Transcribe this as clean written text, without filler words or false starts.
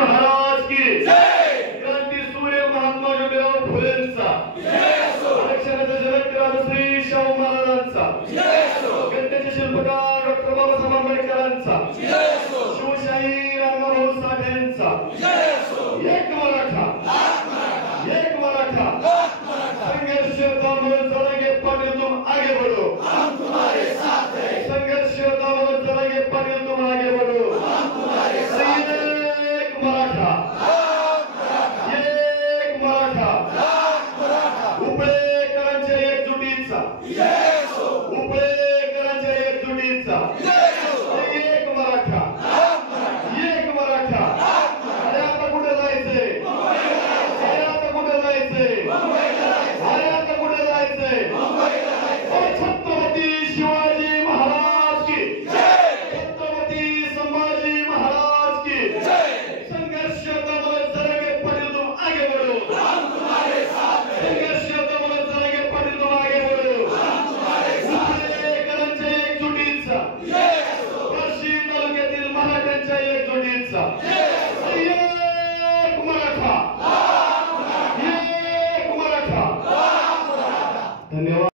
महाराज की क्रांती सूर्य महात्मा ज्योतिराव फुलेंचा, आरक्षणाचा जनक राजश्री शाहू महाराजांचा, घटनेचे शिल्पकार डॉक्टर बाबासाहेब आंबेडकरांचा, शिवशाही रामभाऊ साठे यांचा, एक